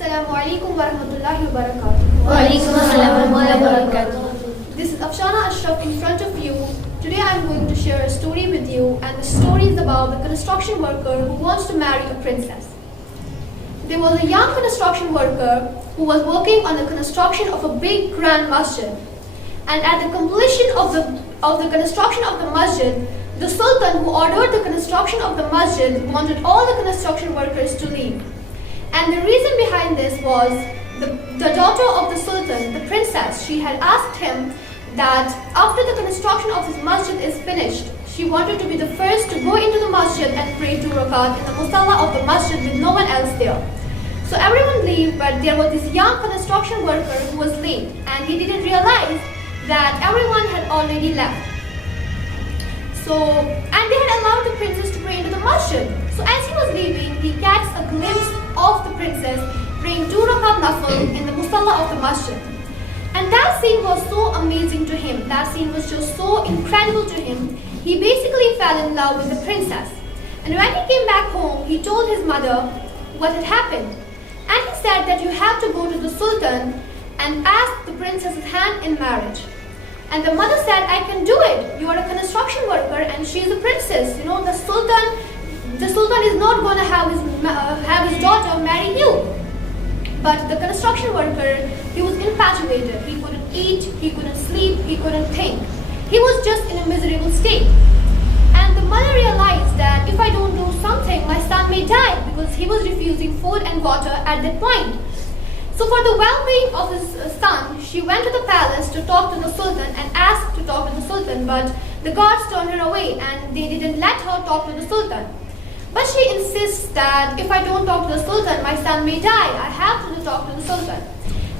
Assalamu alaikum wa rahmatullahi wa barakatuh. Wa alaikum assalam wa rahmatullahi wa barakatuh. This is Afshana Ashraf in front of you. Today I am going to share a story with you, and the story is about the construction worker who wants to marry a princess. There was a young construction worker who was working on the construction of a big grand masjid. And at the completion of the construction of the masjid, the Sultan who ordered the construction of the masjid wanted all the construction workers to leave. And the reason behind this was the daughter of the Sultan, the princess, she had asked him that after the construction of his masjid is finished, she wanted to be the first to go into the masjid and pray 2 rakat in the musalla of the masjid with no one else there. So everyone left, but there was this young construction worker who was late, and he didn't realize that everyone had already left. And they had allowed the princess to pray into the masjid. So as he was leaving, he gets a glimpse of the princess praying 2 rakat nafil in the musalla of the masjid. And that scene was so amazing to him. That scene was just so incredible to him. He basically fell in love with the princess. And when he came back home, he told his mother what had happened. And he said that you have to go to the Sultan and ask the princess's hand in marriage. And the mother said, I can do it. You are a construction worker and she is a princess. You know, the Sultan is not going to have his daughter marry you. But the construction worker, he was infatuated. He couldn't eat, he couldn't sleep, he couldn't think. He was just in a miserable state. And the mother realized that if I don't do something, my son may die, because he was refusing food and water at that point. So for the well-being of his son, she went to the palace to talk to the Sultan and asked to talk to the Sultan, but the guards turned her away and they didn't let her talk to the Sultan. But she insists that if I don't talk to the Sultan, my son may die. I have to talk to the Sultan.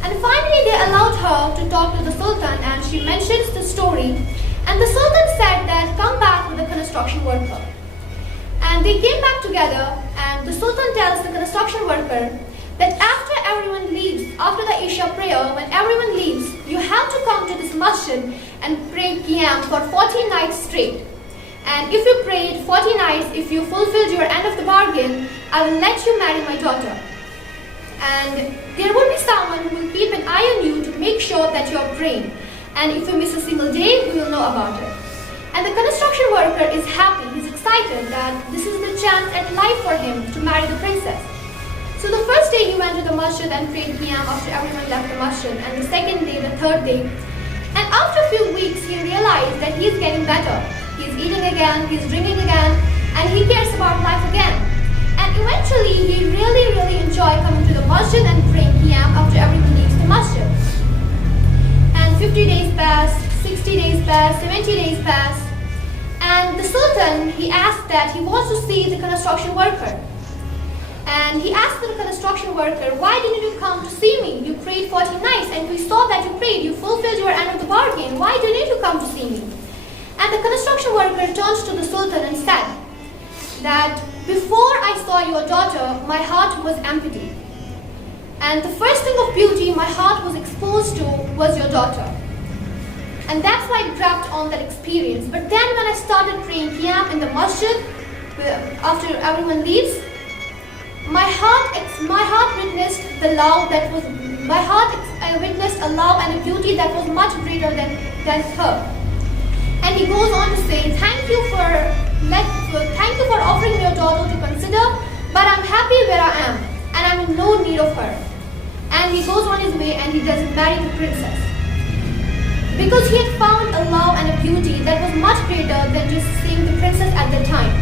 And finally they allowed her to talk to the Sultan, and she mentions the story. And the Sultan said that come back with the construction worker. And they came back together, and the Sultan tells the construction worker that after everyone leaves, after the Isha prayer, when everyone leaves, you have to come to this masjid and pray Qiyam for 40 nights straight. And if you prayed 40 nights, if you fulfilled your end of the bargain, I will let you marry my daughter. And there will be someone who will keep an eye on you to make sure that you are praying. And if you miss a single day, we will know about it. And the construction worker is happy, he's excited that this is the chance at life for him to marry the princess. So the first day he went to the masjid and prayed Qiyam after everyone left the masjid, and the second day, the third day. And after a few weeks, he realized that he's getting better. He's eating again, he's drinking again, and he cares about life again. And eventually, he really enjoyed coming to the masjid and praying Qiyam after everyone leaves the masjid. And 50 days passed, 60 days passed, 70 days passed. And the Sultan, he asked that he wants to see the construction worker. And he asked the construction worker, why didn't you come to see me? You prayed 40 nights and we saw that you prayed. You fulfilled your end of the bargain. Why didn't you come to see me? And the construction worker turns to the Sultan and said that before I saw your daughter, my heart was empty. And the first thing of beauty my heart was exposed to was your daughter. And that's why I grabbed on that experience. But then when I started praying Qiyam in the masjid, after everyone leaves, my heart witnessed the love that was, I witnessed a love and a beauty that was much greater than her. And he goes on to say, thank you for offering me your daughter to consider, but I'm happy where I am, and I'm in no need of her. And he goes on his way and he doesn't marry the princess. Because he had found a love and a beauty that was much greater than just seeing the princess at that time.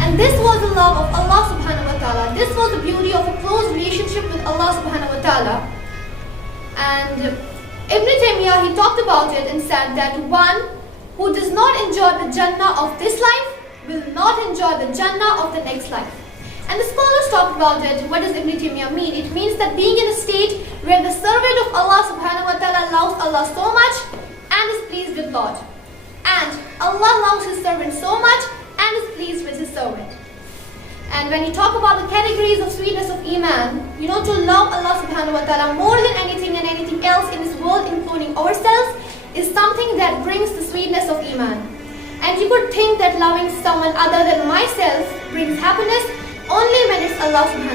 And this was the love of Allah subhanahu wa ta'ala. This was the beauty of a close relationship with Allah subhanahu wa ta'ala. And Ibn Taymiyyah, he talked about it and said that one who does not enjoy the Jannah of this life will not enjoy the Jannah of the next life. And the scholars talked about it. What does Ibn Taymiyyah mean? It means that being in a state where the servant of Allah subhanahu wa ta'ala loves Allah so much and is pleased with God. And Allah loves his servant so much and is pleased with his servant. And when you talk about the categories of sweetness of Iman, to love Allah subhanahu wa ta'ala more than anything and anything else in this world, including ourselves, is something that brings the sweetness of Iman. And you could think that loving someone other than myself brings happiness only when it's Allah subhanahu